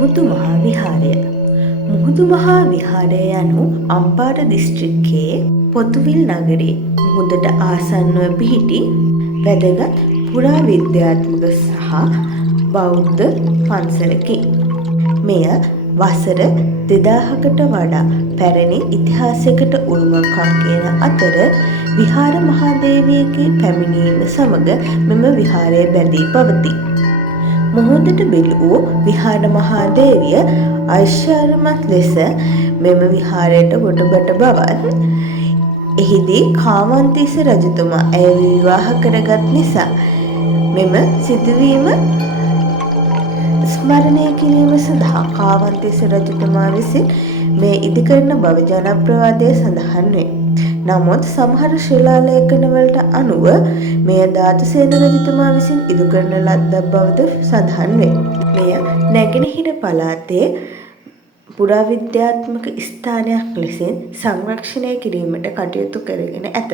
මුහුදු මහා විහාරය. මුහුදු මහා විහාරය යනු අම්පාර දිස්ත්‍රික්කයේ පොතුවිල් නගරයේ මුහුදට ආසන්නව පිහිටි වැදගත් පුරාවිද්‍යාත්මක සහ බෞද්ධ පන්සලකි. මෙය වසර 2000කට වඩා පැරණි ඉතිහාසයකට උරුමකම් කියන අතර විහාර මහාදේවියගේ පැමිණීම සමග මෙම විහාරය බැඳී පවතී. මුහුදට බිලි වූ විහාර මහාදේවිය ඓශ්චර්යමත් ලෙස මෙම විහාරයට ගොඩබට බවත්, එහිදී කාවන්තිස්ස රජතුමා ඇයව විවාහ කරගත් නිසා මෙම සිදුවීම ස්මරණය කිරීම සඳහා කාවන්තිස්ස රජතුමා විසින් මේ ඉදිකරන බව ජනප්‍රවාදයේ සඳහන් වේ. නමුත් සමහර ශිලා ලේඛනවලට අනුව මෙය ධාතුසේන රජතුමා විසින් ඉදිකරන ලද්දක් බවද සඳහන් වේ. මෙය නැගෙනහිර පළාතේ පුරාවිද්‍යාත්මක ස්ථානයක් ලෙසින් සංරක්ෂණය කිරීමට කටයුතු කරගෙන ඇත.